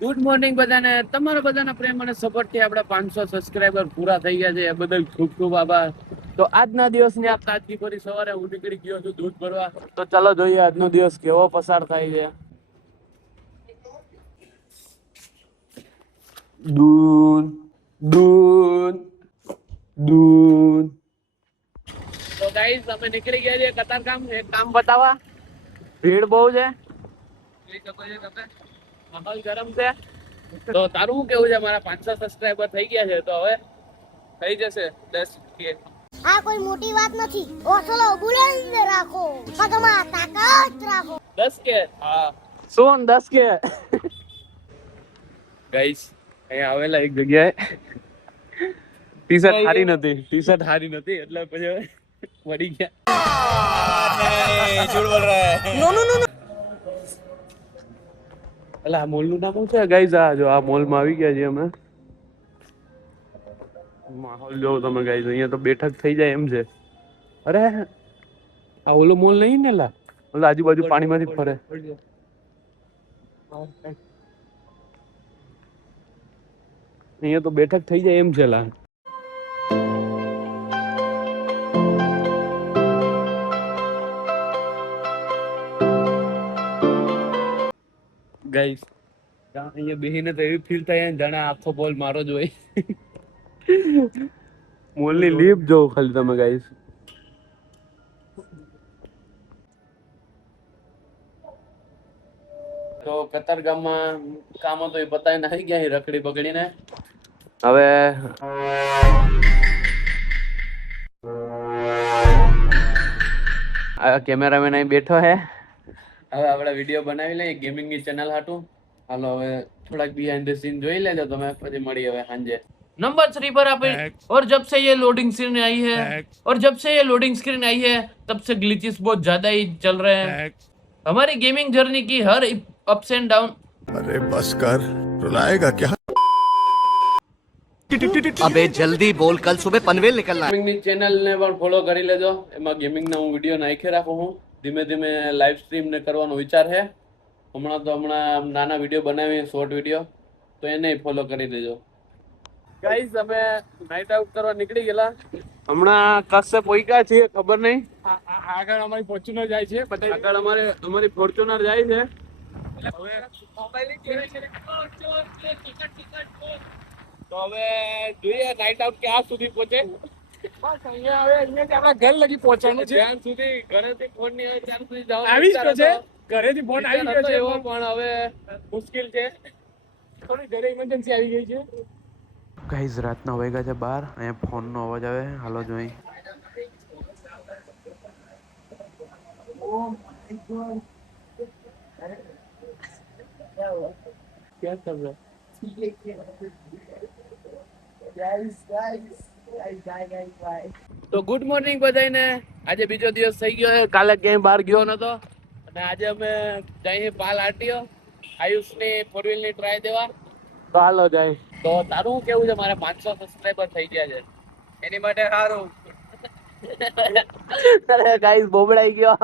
Good morning બધાને. તમારા બધાના પ્રેમ અને સપોર્ટ થી આપણે 500 સબસ્ક્રાઇબર પૂરા થઈ ગયા છે. એ બદલ ખૂબ ખૂબ આભાર. તો આજના દિવસની આ તાજગી ભરી સવારે હું નીકળી ગયો છું દૂધ ભરવા. તો ચાલો જોઈએ આજનો દિવસ કેવો પસાર થાય છે. દૂધ દૂધ દૂધ. તો ગાઈસ અમે નીકળી ગયા છીએ કતારગામ એક કામ બતાવવા. ભીડ બહુ છે, માહોલ ગરમ છે. તો તારું શું કેવું છે? મારા 500 સબસ્ક્રાઇબર થઈ ગયા છે, તો હવે થઈ જશે 10K. આ કોઈ મોટી વાત નથી. ઓસલો બુલંદ રાખો, પગમાં તાકાત રાખો. 10K. હા, શું 10K? ગાઈસ અહીંયા આવેલા એક જગ્યાએ ટી-શર્ટ હારી નથી એટલે પછી વળી ગયા. झूठ बोल रहा है। નો એટલે આ મોલ નું નામ શું છે ગાઈસ? આ જો આ મોલ માં આવી ગયા છીએ અમે. માહોલ જોવો તમે ગાઈસ, અહીંયા તો બેઠક થઈ જાય એમ છે. અરે આ ઓલો મોલ નહીં ને લા? ઓલો આજુબાજુ પાણીમાંથી ફરે. અહીંયા તો બેઠક થઈ જાય એમ છે લા. ગાઈસ અહીંયા બેહીને તો એવી ફીલ થાય જાણે આખો બોલ મારો જ હોય. મોલની લીફ જોવો ખાલી તમે ગાઈસ. તો કતારગામમાં કામ હતો એ પતાવીને આવી ગયા રખડી પકડીને. હવે આ કેમેરામેન અહીં બેઠો હે. હવે આપણે વિડીયો બનાવી લઈએ ગેમિંગની ચેનલ હાટું. હાલો હવે થોડાક બિહાઇન્ડ ધ સીન જોઈ લેજો તમે, પછી મળી હવે સાંજે. नंबर 3 पर आप और जब से ये लोडिंग स्क्रीन आई है और जब से ये लोडिंग स्क्रीन आई है तब से ग्लिचेस बहुत ज्यादा ही चल रहे हैं. हमारी गेमिंग जर्नी की हर अप्स एंड डाउन. अरे बस कर, रुलाएगा क्या? अबे जल्दी बोल, कल सुबह पनवेल निकलना है. ગેમિંગની ચેનલને પણ ફોલો કરી લેજો. એમાં ગેમિંગના હું વિડીયો નાખી રાખું હું. ધીમે ધીમે લાઈવ સ્ટ્રીમ ને કરવાનો વિચાર છે. હમણાં નાના વિડીયો બનાવી, શોર્ટ વિડીયો, તો એને ફોલો કરી લેજો. ગાઈસ અમે નાઈટ આઉટ કરવા નીકળી ગયેલા. હમણાં કસે પહોંચ્યા છીએ ખબર નહીં. આગળ અમારી ફોર્ચ્યુનર જાય છે, આગળ અમારી ફોર્ચ્યુનર જાય છે. તો હવે જોઈએ નાઈટ આઉટ ક્યાં સુધી પહોંચે. બસ અહીંયા હવે અહીંયાથી આપણા ઘર લગી પહોંચવાનું છે. ત્યાં સુધી ઘરેથી ફોન નહીં આવે ત્યાં સુધી જવાનું આવી જ છે. ઘરેથી ફોન આવી ગયો છે એવો, પણ હવે મુશ્કેલ છે. થોડી ઘરે ઇમરજન્સી આવી ગઈ છે. ગાઈઝ રાતના વાગ્યા છે 12. અહીંયા ફોનનો અવાજ આવે. હાલો જોઈ. क्या कर रहा है? તો ગુડ મોર્નિંગ બધાને. આજે બીજો દિવસ થઈ ગયો છે. કાલે ક્યાંય બહાર ગયો નતો અને આજે અમે જઈએ પાલ આરટીઓ આયુષની 4 વ્હીલની ટ્રાય દેવા. તો હાલો જાય. તો તારું શું કેવું છે? મારે 500 સબસ્ક્રાઇબર થઈ ગયા છે, એની માટે સારું. અરે ગાઈસ બોબડાઈ ગયો.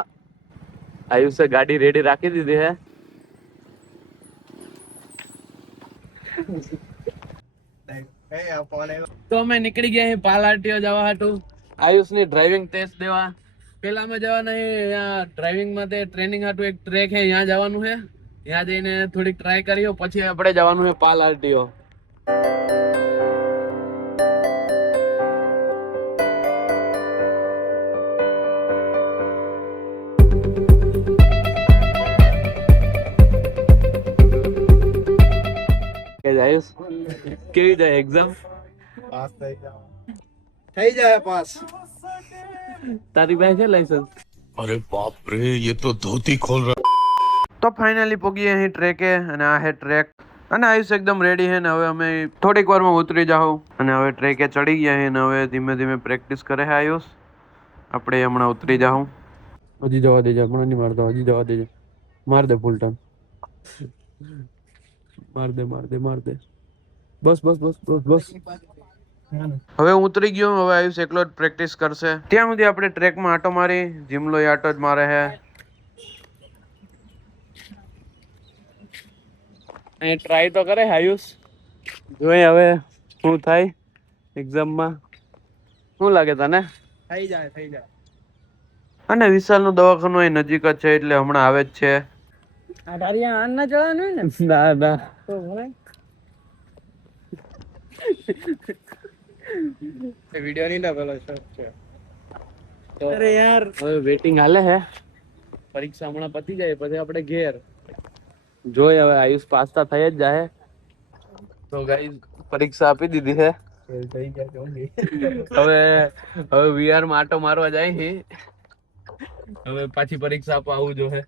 આયુષે ગાડી રેડી રાખી દીધી હે. તો અમે નીકળી ગયા પાલ આરટીઓ જવા હાટું આયુષની ડ્રાઇવિંગ ટેસ્ટ દેવા. પેલા અમે જવાના અહીંયા ડ્રાઇવિંગ માટે ટ્રેનિંગ હાટું એક ટ્રેક છે, ત્યાં જવાનું છે. ત્યાં જઈને થોડીક ટ્રાય કરીએ, પછી આપણે જવાનું છે પાલ આરટીઓ. આયુષ કેવી જાય એક્ઝામ? पास થઈ જાય પાસ. તારી પાસે છે લાયસન્સ? अरे बाप रे, ये तो धोती खोल रहा. તો ફાઇનલી પહોંચી અહીં ટ્રેકે, અને આ હે ટ્રેક. અને આયુષ એકદમ રેડી છે ને હવે અમે થોડીક વારમાં ઉતરી જાઉં. અને હવે ટ્રેકે ચડી ગયા છે ને હવે ધીમે ધીમે પ્રેક્ટિસ કરે છે આયુષ. આપણે હમણાં ઉતરી જાઉં. હજી જવા દેજે, હમણાં નહીં મારતો, હજી જવા દેજે. માર દે ફૂલ ટાઈમ. માર દે. બસ. હવે હું ઉતરી ગયો. હવે આયુષ એકલો જ પ્રેક્ટિસ કરશે. ત્યાં સુધી આપણે ટ્રેકમાં આટો મારી. જીમલો આટો જ મારે છે. અહીં ટ્રાય તો કરે આયુષ, જોઈએ હવે શું થાય એક્ઝામમાં. શું લાગે તને? થઈ જાય અને વિશાલનું દવાખાનું અહીં નજીક જ છે એટલે હમણાં આવે જ છે. આ ધારિયા આન ના જવાનું હોય ને ના ના તો ભલે વિડિયો ની ના પેલો શોટ છે. અરે યાર હવે વેટિંગ હાલે હે, પરીક્ષા હમણાં પતી જાય પછી આપણે ઘેર જોઈ. હવે આયુષ પાસ તો થઈ જ જાય. તો ગાઈસ પરીક્ષા આપી દીધી છે. થઈ જાય હવે વીઆર માં આટો મારવા જાય છે. હવે પાછી પરીક્ષા આપવા આવું જો હે.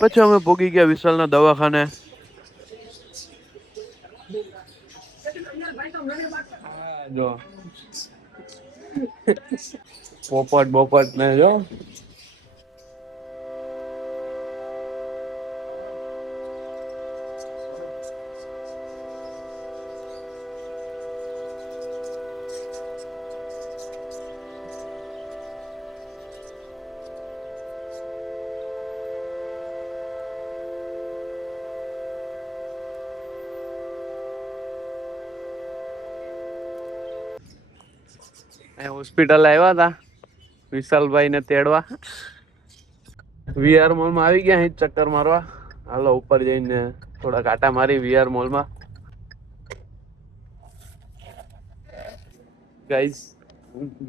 પછી અમે પોગી ગયા વિશાલના દવાખાને. જો પોપટ ને જો હોસ્પિટલ આવ્યા હતા વિશાલભાઈ ને તેડવા. વીઆર મોલ માં આવી ગયા અહીં ચક્કર મારવા. હાલો ઉપર જઈને થોડા કાંટા મારી વીઆર મોલ માં. ગાઈસ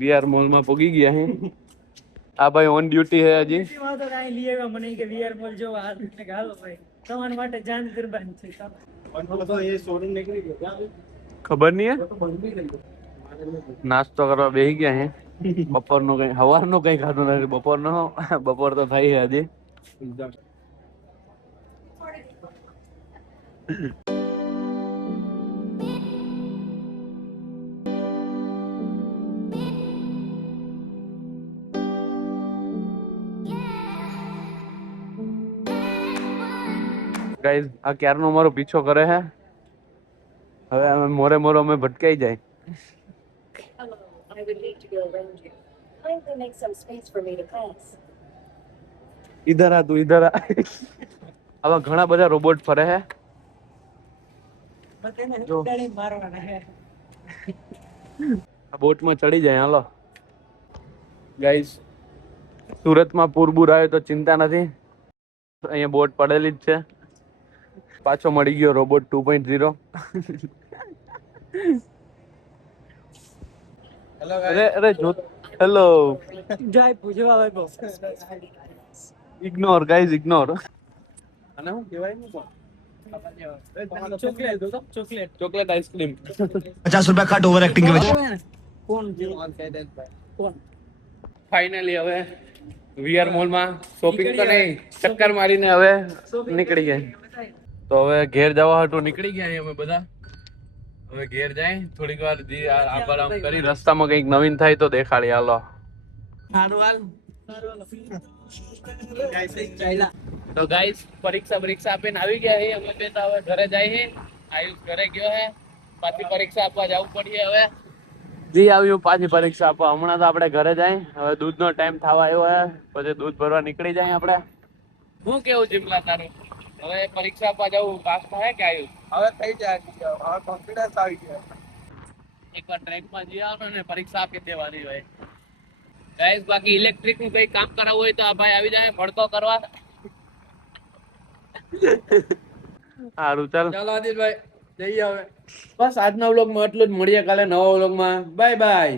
વીઆર મોલ માં પહોંચી ગયા હે. આ ભાઈ ઓન ડ્યુટી હે હજી. માં તો કાઈ લઈ આવ્યા મને કે વીઆર મોલ જો આ ને હાલો ભાઈ તમારા માટે જાન કુરબાન છે. તો એ શોરૂમ નીકળી ગયો. ખબર નહીં હે. નાસ્તો કરવા બેસી ગયા હે. બપોરનું કઈ સવારનું કઈ ખાધું નથી. બપોર તો થઈ છે હજી. ગાઈસ આ ક્યારનો મારો પીછો કરે છે. હવે અમે મોરે અમે ભટકાઈ જાય. I would need to go around you. Kindly make some space for me to pass. Either આ તું ઈધર આ. આવા ઘણા બધા રોબોટ ફરે છે. બધાને જો. ઉડાડી મારવાના હે. આ બોટમાં ચડી જાય. હાલો ગાઈસ સુરતમાં પૂર આવે તો ચિંતા નથી. અહીંયા બોટ પડેલી જ છે. પાછો મળી ગયો રોબોટ 2.0. અરે જો હેલો. જાય પૂજવા હોય બહુ ઇગ્નોર ગાઈઝ ઇગ્નોર. અને હું કહેવાય ને ચોકલેટ આઈસ્ક્રીમ. 50 रुपया कट ओवर एक्टिंग के वजह કોણ ફાઇનલી હવે વીઆર મોલ માં શોપિંગ તો નહીં ચક્કર મારીને હવે નીકળી ગયા. તો હવે ઘેર જવા હતું નીકળી ગયા અમે બધા. હવે ઘેર જાય થોડીક વાર આરામ કરી રસ્તામાં કઈક નવીન થાય તો દેખાડી. હાલો તો ગાઈસ પરીક્ષા આપીને આવી ગયા છે અમે બે. તો હવે ઘરે જાય છે. આયુષ ઘરે ગયો હે. પાછી પરીક્ષા આપવા જવું પડીએ. હવે જી આવ્યું પાછી પરીક્ષા આપવા. હમણાં તો આપણે ઘરે જાય. હવે દૂધનો ટાઈમ થવા આવ્યો હે. પછી દૂધ ભરવા નીકળી જાય આપણે. શું કેવું જીમલા તારું? હવે પરીક્ષા આપવા જવું પાસ થાય કે આયુષ? હવે થઈ જાય. હવે કોન્ફિડન્સ આવી ગયો. એકવાર ટ્રેકમાં જઈ આવવાનો ને પરીક્ષા આપી દેવાની હોય. ગાઈસ બાકી ઇલેક્ટ્રિક નું કઈ કામ કરાવવું હોય તો આ ભાઈ આવી જાય ભડકો કરવા. સારું ચાલ. ચાલો આદિલભાઈ જઈએ હવે. બસ આજના વ્લોગમાં એટલું જ. મળીએ કાલે નવા વ્લોગમાં. Bye bye.